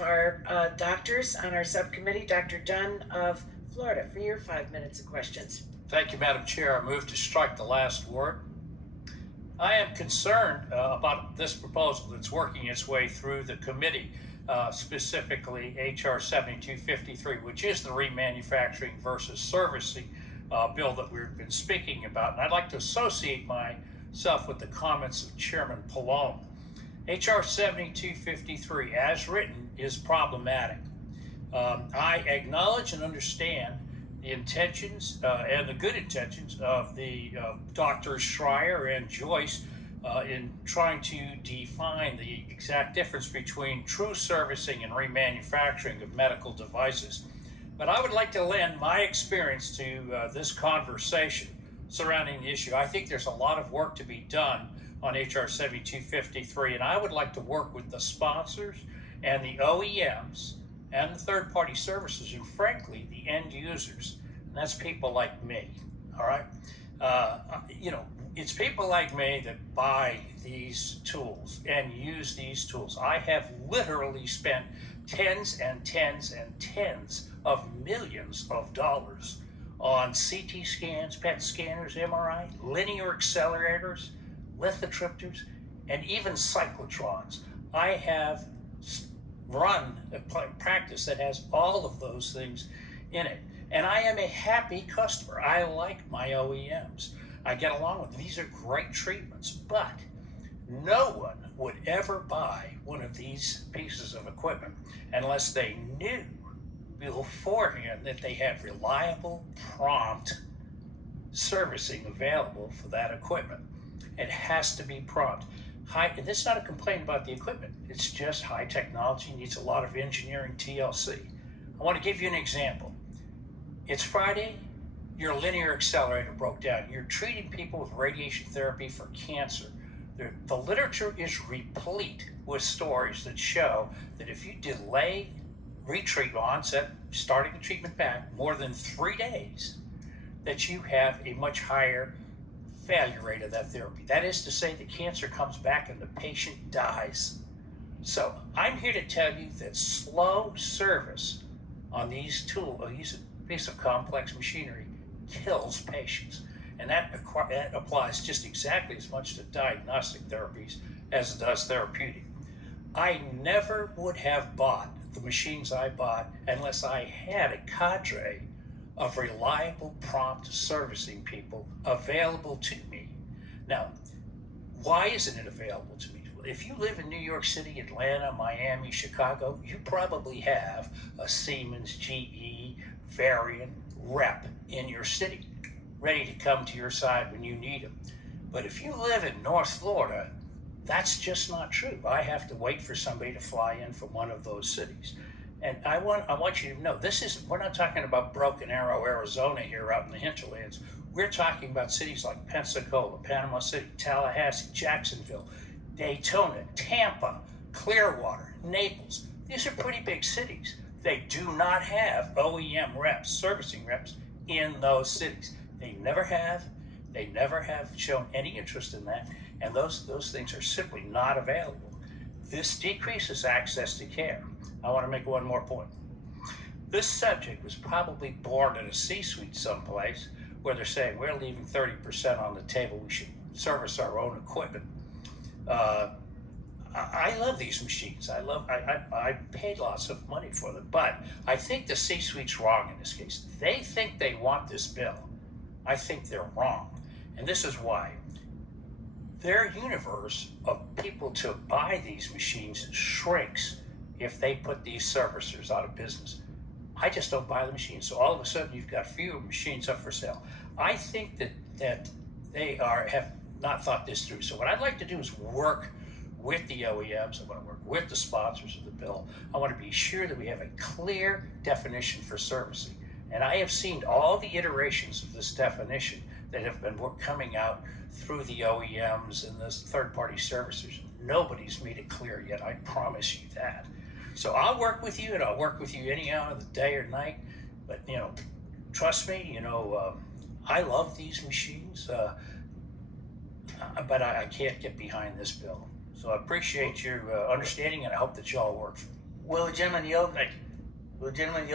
Our doctors on our subcommittee, Dr. Dunn of Florida, for your 5 minutes of questions. Thank you, Madam Chair. I move to strike the last word. I am concerned about this proposal that's working its way through the committee, specifically HR 7253, which is the remanufacturing versus servicing bill that we've been speaking about. And I'd like to associate myself with the comments of Chairman Pallone. HR 7253, as written, is problematic. I acknowledge and understand the intentions and the good intentions of the Doctors Schreier and Joyce in trying to define the exact difference between true servicing and remanufacturing of medical devices. But I would like to lend my experience to this conversation surrounding the issue. I think there's a lot of work to be done on HR 7253, and I would like to work with the sponsors and the OEMs and the third-party services, and frankly, the end users. And that's people like me, all right? It's people like me that buy these tools and use these tools. I have literally spent tens and tens and tens of millions of dollars on CT scans, PET scanners, MRI, linear accelerators, lithotripters, and even cyclotrons. I have run a practice that has all of those things in it. And I am a happy customer. I like my OEMs. I get along with them. These are great treatments, but no one would ever buy one of these pieces of equipment unless they knew beforehand that they had reliable, prompt servicing available for that equipment. It has to be prompt. And this is not a complaint about the equipment. It's just high technology needs a lot of engineering TLC. I want to give you an example. It's Friday, your linear accelerator broke down. You're treating people with radiation therapy for cancer. The literature is replete with stories that show that if you delay retreat onset, starting the treatment back more than 3 days, that you have a much higher failure rate of that therapy. That is to say, the cancer comes back and the patient dies. So I'm here to tell you that slow service on these piece of complex machinery kills patients. And that applies just exactly as much to diagnostic therapies as it does therapeutic. I never would have bought the machines I bought unless I had a cadre of reliable, prompt servicing people available to me. Now, why isn't it available to me? If you live in New York City, Atlanta, Miami, Chicago, you probably have a Siemens, GE, Varian rep in your city, ready to come to your side when you need them. But if you live in North Florida, that's just not true. I have to wait for somebody to fly in from one of those cities. And I want you to know, we're not talking about Broken Arrow, Arizona here out in the hinterlands. We're talking about cities like Pensacola, Panama City, Tallahassee, Jacksonville, Daytona, Tampa, Clearwater, Naples. These are pretty big cities. They do not have OEM reps, servicing reps in those cities. They never have. They never have shown any interest in that. And those things are simply not available. This decreases access to care. I want to make one more point. This subject was probably born in a C-suite someplace where they're saying we're leaving 30% on the table. We should service our own equipment. I love these machines. I paid lots of money for them, but I think the C-suite's wrong in this case. They think they want this bill. I think they're wrong, and this is why. Their universe of people to buy these machines shrinks if they put these servicers out of business. I just don't buy the machines. So all of a sudden you've got fewer machines up for sale. I think that they have not thought this through. So what I'd like to do is work with the OEMs. I want to work with the sponsors of the bill. I want to be sure that we have a clear definition for servicing. And I have seen all the iterations of this definition that have been coming out through the OEMs and the third-party servicers. Nobody's made it clear yet, I promise you that. So I'll work with you, and I'll work with you any hour of the day or night. But, trust me, I love these machines, but I can't get behind this bill. So I appreciate your understanding, and I hope that y'all work for me. Will the gentleman yield? Thank you. Will the gentleman yield?